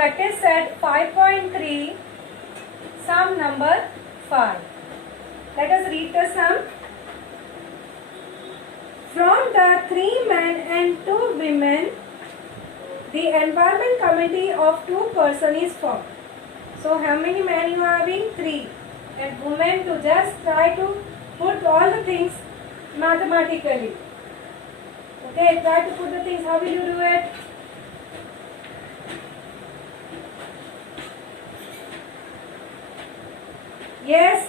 practice set 5.3, sum number 5. Let us read the sum. From the 3 men and 2 women, the environment committee of 2 persons is formed. So how many men you are having? 3. And women, to just try to put all the things mathematically. Okay, try to put the things. How will you do it? Yes,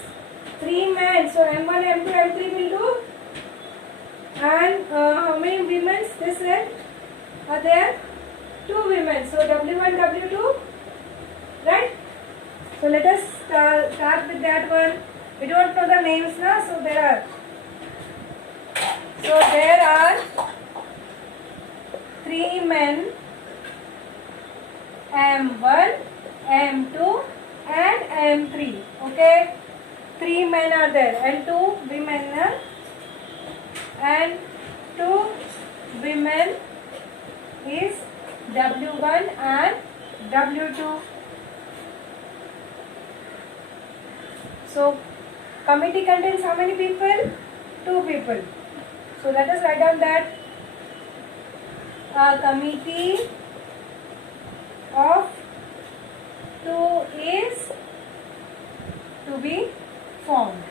3 men. So M1, M2, M3 will do. And how many women they said are there? 2 women. So W1, W2, right? So let us start with that one. We don't know the names now, so there are 3 men, M1, M2 and M3. Okay, 3 men are there and 2 women are, and 2 women is W1 and W2. So committee contains how many people? 2 people. So let us write down that a committee of 2 is to be formed.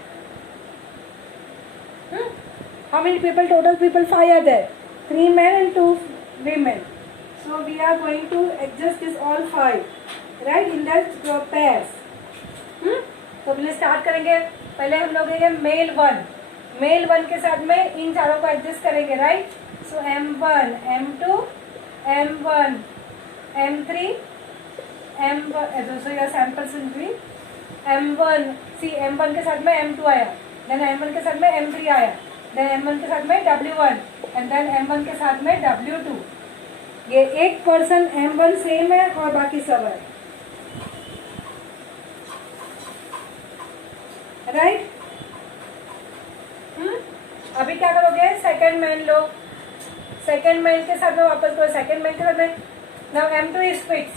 How many people? Total people 5 are there. 3 men and 2 women. So we are going to adjust this all 5, right, in that pairs. तो पहले start करेंगे. पहले हम लोग लेंगे mail 1 के साथ में इन चारों को एडजस्ट करेंगे, right. So M1, M2, M1, M3, M1. So your samples will be M1. See M1 के साथ में M2 आया, देन M1 के साथ में M3 आया, देन M1 के साथ में W1 एंड देन M1 के साथ में W2. ये एक पर्सन M1 सेम है और बाकी सब है, राइट. अभी क्या करोगे? सेकंड मैन लो. सेकंड मैन के साथ में वापस करो. सेकंड मैन के साथ में now M2 is fix.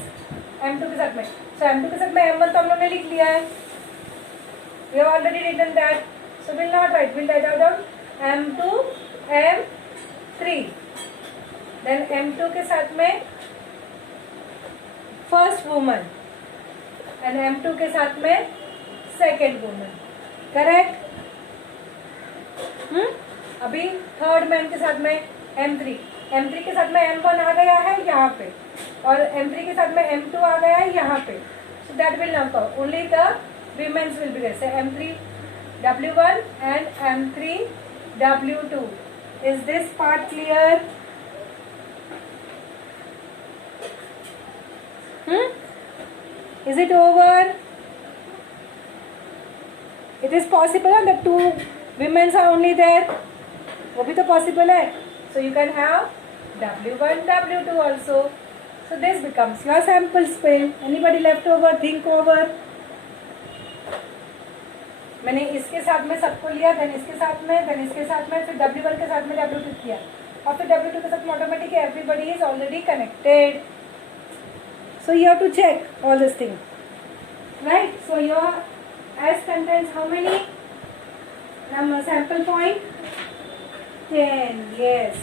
M2 के साथ में, सो M2 के साथ में M1 तो हम लोग ने लिख लिया है. We have already written that, so will not write. Will write down M2, M3, then M2 के साथ में फर्स्ट वुमन एंड M2 के साथ में सेकेंड वुमन. करेक्ट. अभी थर्ड मैन के साथ में M3 के साथ में M1 आ गया है यहाँ पे और M3 के साथ में M2 आ गया है यहाँ पे. So that will not come. Only the womens will be there. Say M3 W1 and M3 W2. Is this part clear? Is it over? It is possible that 2 women are only there. वो भी तो possible है. So you can have W1, W2 also. So this becomes your sample space. Anybody left over? Think over. मैंने इसके साथ में सबको लिया, then इसके साथ में, then इसके साथ में, फिर W1 के साथ में W2 किया और फिर W2 के साथ में automatic everybody is already connected. So you have to check all this thing, right? So your S contains how many number? Sample point 10. Yes.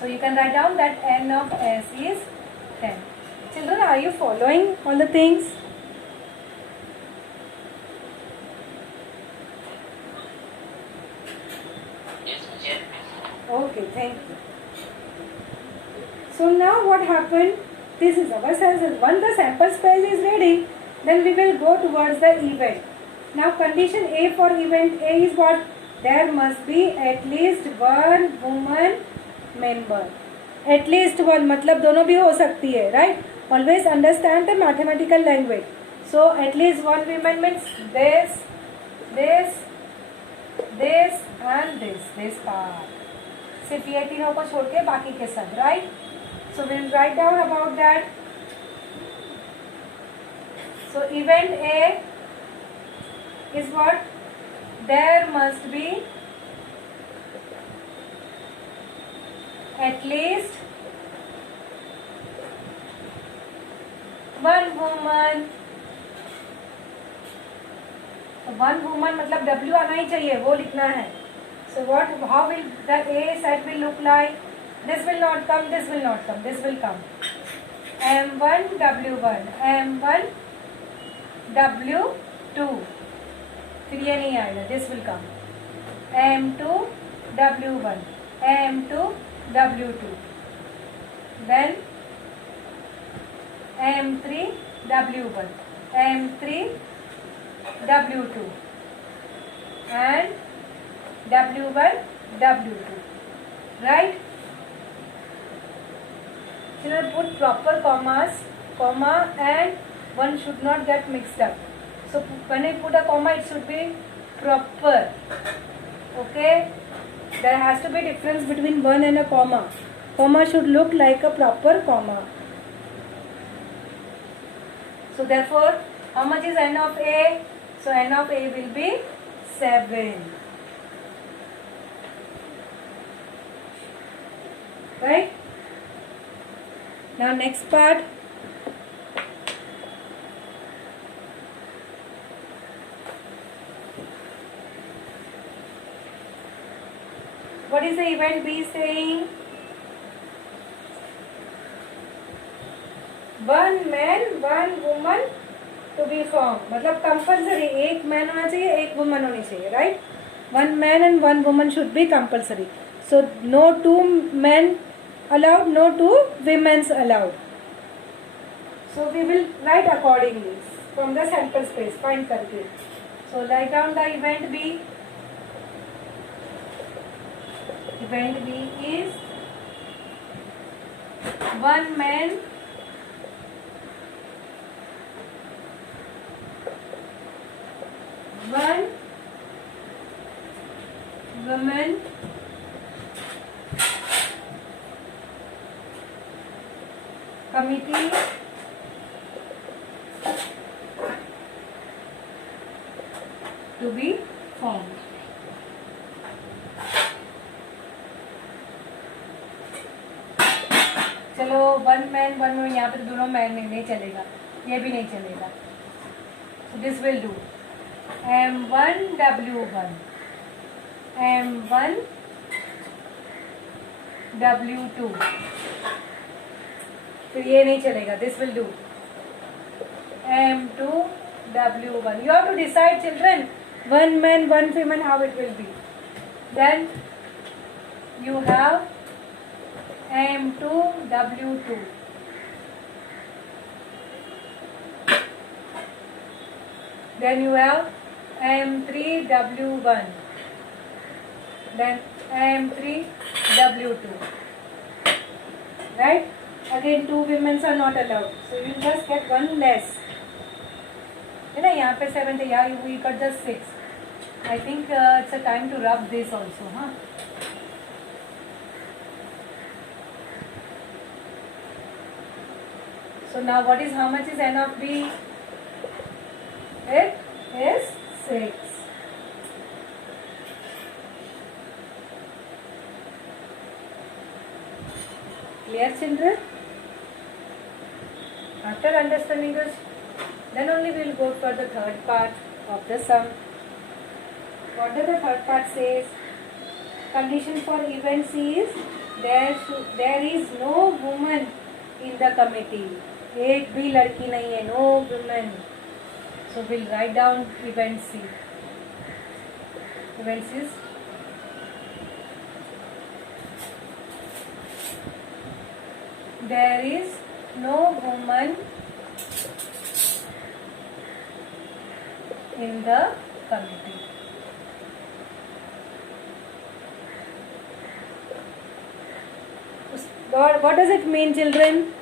So you can write down that N of S is 10. Children, are you following all the things? Yes. Okay, thank you. So now what happened? This is our sample. Once the sample space is ready, then we will go towards the event. Now condition A for event A is what? There must be at least 1 woman member. At least 1 मतलब दोनों भी हो सकती है, right? Always understand the mathematical language. So at least 1 woman means this and this part. सिर्फ ये तीनों को छोड़ के बाकी के सब, right? So we will write down about that. So event A is what? There must be at least one woman, तो वन वुमन मतलब W आना ही चाहिए, वो लिखना है. So what, how will the A set will look like? This will not come, this will not come, this will come. M1 W1, M1 W2, फिर ये नहीं आएगा, this will come. M2 W1, M2 W2, then M3 W1, M3 W2 and W1 W2, right? Children, put proper commas, comma and one should not get mixed up. So when I put a comma, it should be proper. Okay? There has to be difference between one and a comma. Comma should look like a proper comma. So therefore, how much is n of A? So n of A will be 7. Right? Now next part. What is the event B saying? One man, one woman to be formed. मतलब compulsory एक man होना चाहिए, एक woman होनी चाहिए, right? One man and one woman should be compulsory. So no two man allowed, no two women's allowed. So we will write accordingly from the sample space, find करके. So write down the event B. Event B is one man, one woman, committee to be formed. चलो one man one woman, यहाँ पे तो दोनों man नहीं चलेगा, ये भी नहीं चलेगा. So this will do. M1 W1, M1 W2. तो ये नहीं चलेगा, this will do. M2 W1. You have to decide, children. One man, one woman, how it will be. Then you have M2 W2. Then you have M3 W1. Then M3 W2. Right? Again, two women are not allowed. So you just get one less. है ना, यहाँ पे 7 थे, यहाँ we got just 6. I think it's a time to rub this also, huh? So now what is, how much is n of B? It is 6. Clear, children? After understanding this, then only we will go for the third part of the sum. What does the third part says? Condition for event C is there is no woman in the committee. एक भी लड़की नहीं है, no women. So we'll write down event C. Event C is there is no woman in the committee. What does it mean, children?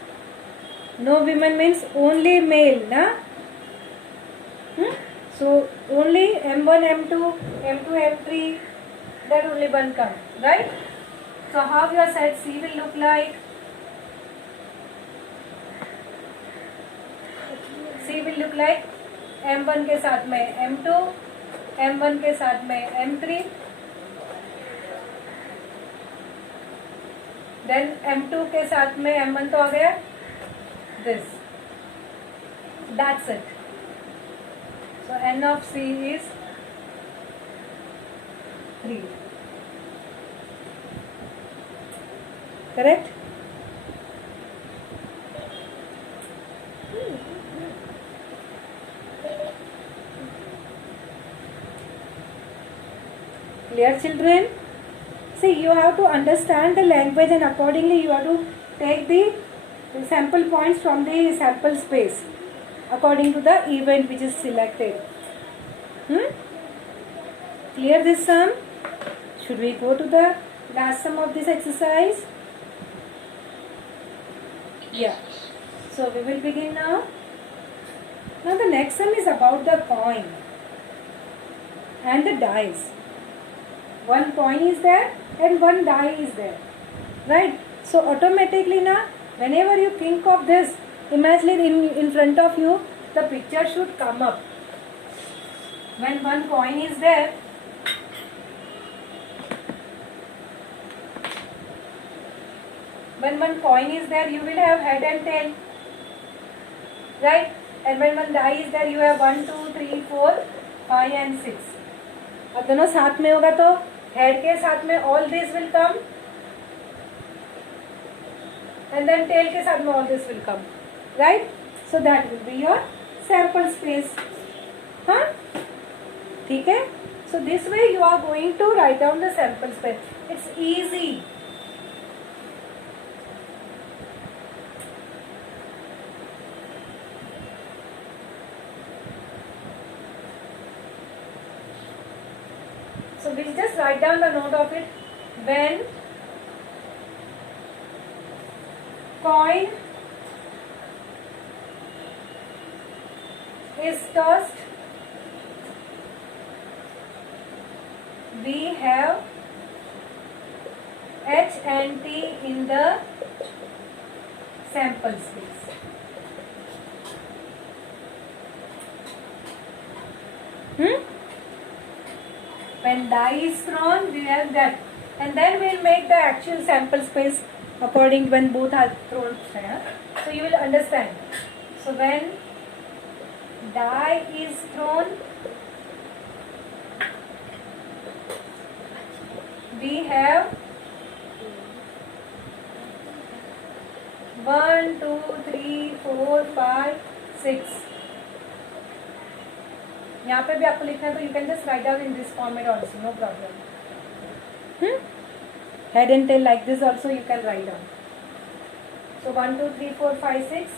No women means only male, na? So only M1, M2, M2, M3, that only one come, right? So how your set C will look like? C will look like M1 के साथ में M2, M1 के साथ में M3, then M2 के साथ में M1 तो आ गया, this, That's it. So n of c is 3. Correct? Clear, children? See, you have to understand the language, and accordingly you have to take the sample points from the sample space according to the event which is selected. Clear this sum? Should we go to the last sum of this exercise? Yeah. So we will begin now. Now the next sum is about the coin and the dice. One coin is there and one die is there, right? So automatically now, whenever you think of this, imagine in front of you, the picture should come up. When one coin is there, you will have head and tail, right? And when one die is there, you have 1, 2, 3, 4, 5 and 6. अब दोनों साथ में होगा तो head के साथ में all this will come, and then tail के साथ में all this will come, right? So that will be your sample space. हाँ, ठीक है? So this way you are going to write down the sample space. It's easy. So we just write down the note of it. When coin is tossed, we have H and T in the sample space. When die is thrown, we have that, and then we will make the actual sample space according when both are thrown. So you will understand. So when die is thrown, we have 1, 2, 3, 4, 5, 6. यहाँ पे भी आपको लिखना है तो you can just write down in this format also, no problem. Head and tail like this also you can write down. So 1, 2, 3, 4, 5, 6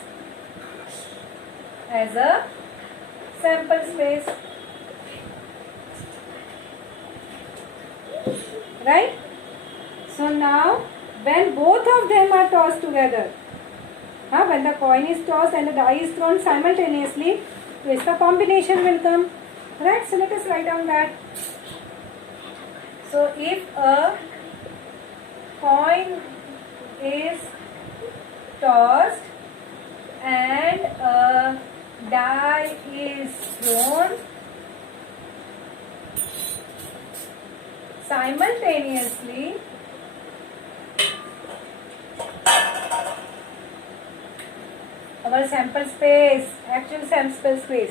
as a sample space, right? So now when both of them are tossed together, when the coin is tossed and the die is thrown simultaneously, so इसका combination will come, right? So let us write down that. So if a coin is tossed and a die is thrown simultaneously, our sample space, actual sample space.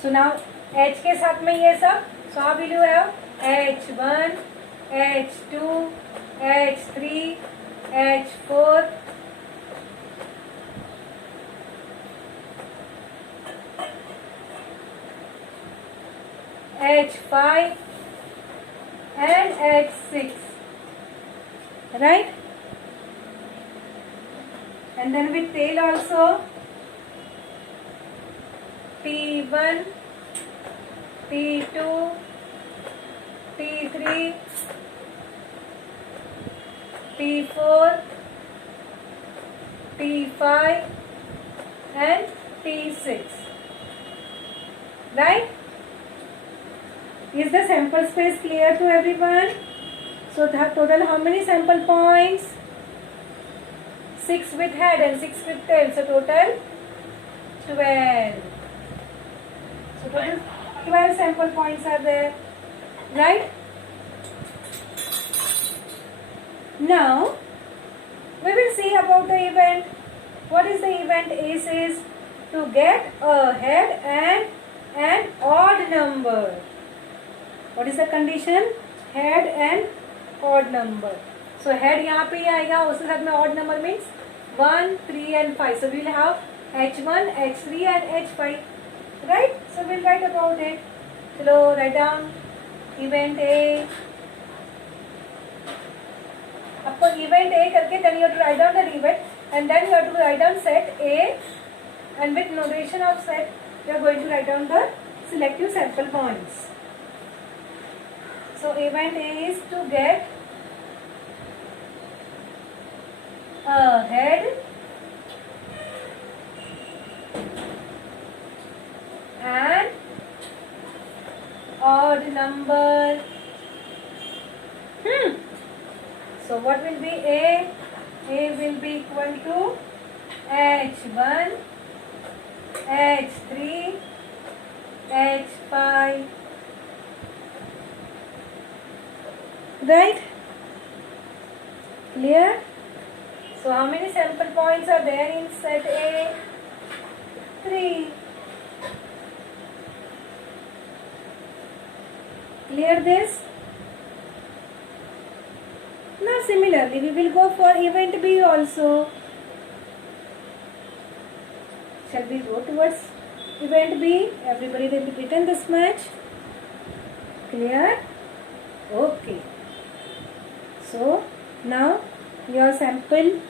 So now H के साथ में ये सब, so how will you have H1, H2, H3, H4, H5 and H6, right? And then with tail also, T1, T2, T3, T4, T5 and T6, right? Is the sample space clear to everyone? So total how many sample points? 6 with head and 6 with tail, so total 12. So total 12 sample points are there, right? Now we will see about the event. What is the event? A says to get a head and an odd number. What is the condition? Head and odd number. So head यहाँ पे ही आएगा, उसके साथ में odd number means 1, 3 and 5. So we'll have H1, H3 and H5. Right? So we'll write about it. चलो write down event A. आपको event A करके then you have to write down the event and then you have to write down set A, and with notation of set you are going to write down the selective sample points. So event A is to get a head and odd number. So what will be A? A will be equal to H1, H3, H5. Right? Clear? So how many sample points are there in set A? 3. Clear this? Now similarly we will go for event B also. Shall we go towards event B? Everybody will be written this much. Clear? Okay. So now your sample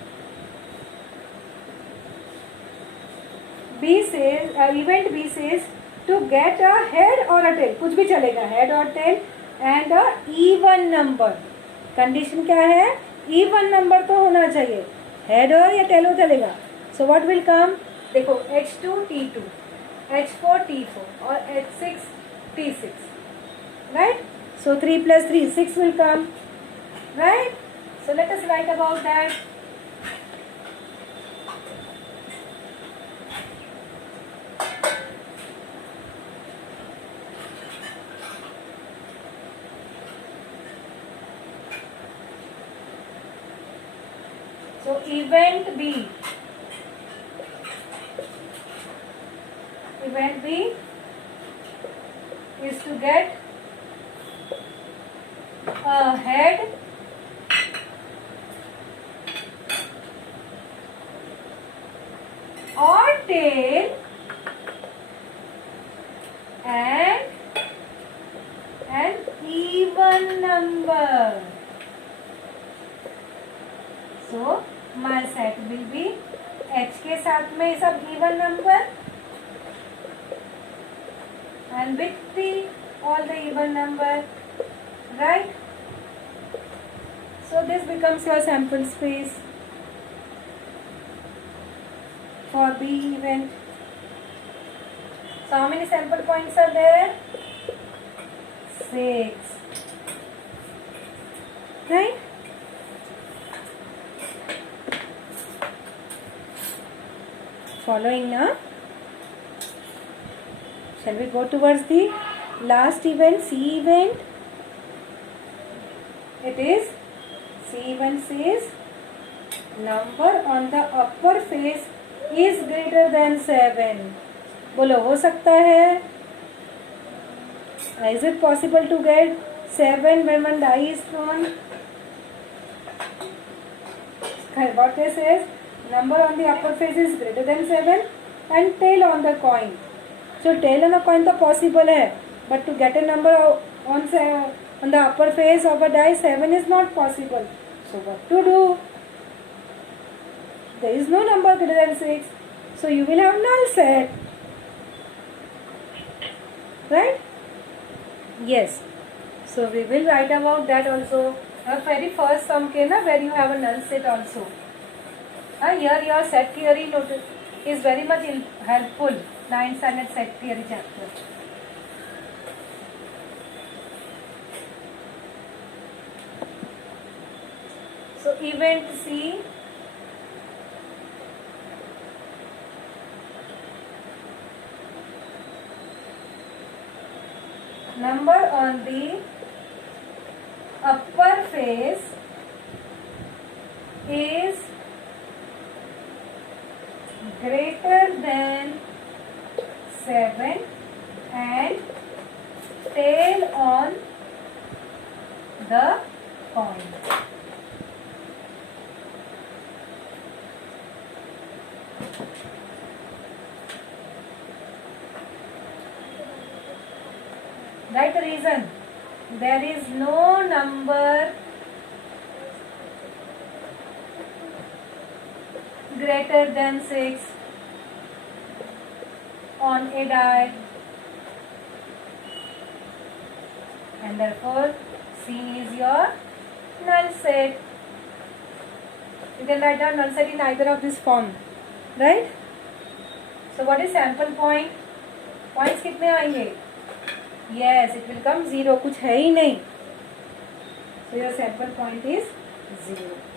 B says, event B says to get a head or a tail, कुछ भी चलेगा, head or tail and a even number. Condition क्या है? even number तो होना चाहिए, head or या tail हो चलेगा. So what will come? देखो H2 T2, H4 T4 और H6 T6, right? So 3 plus 3, 6 will come, right? So let us write about that. So event B is to get a head or tail and an even number. So my set will be H के साथ में सब even number and with T all the even number, right? So this becomes your sample space for B event. So how many sample points are there? 6, right? Following now, shall we go towards the last event, C event? It is, C event says number on the upper face is greater than 7. बोलो हो सकता है? Is it possible to get 7 when one die is thrown? What this says? Number on the upper face is greater than 7 and tail on the coin. So tail on a coin तो possible है, but to get a number on the upper face of a die 7 is not possible. So what to do? There is no number greater than 6. So you will have null set. Right? Yes. So we will write about that also. The very first sum के ना where you have a null set also. Here your set theory is very much helpful. 9th standard set theory chapter. So event C, number on the upper face is greater than 7 and tail on the coin. Write the reason. There is no number greater than 6 on a die, and therefore C is your null set. You can write down null set in either of this form, right? So what is sample point? Points कितने आएंगे? Yes, it will come 0. कुछ है ही नहीं. So your sample point is 0.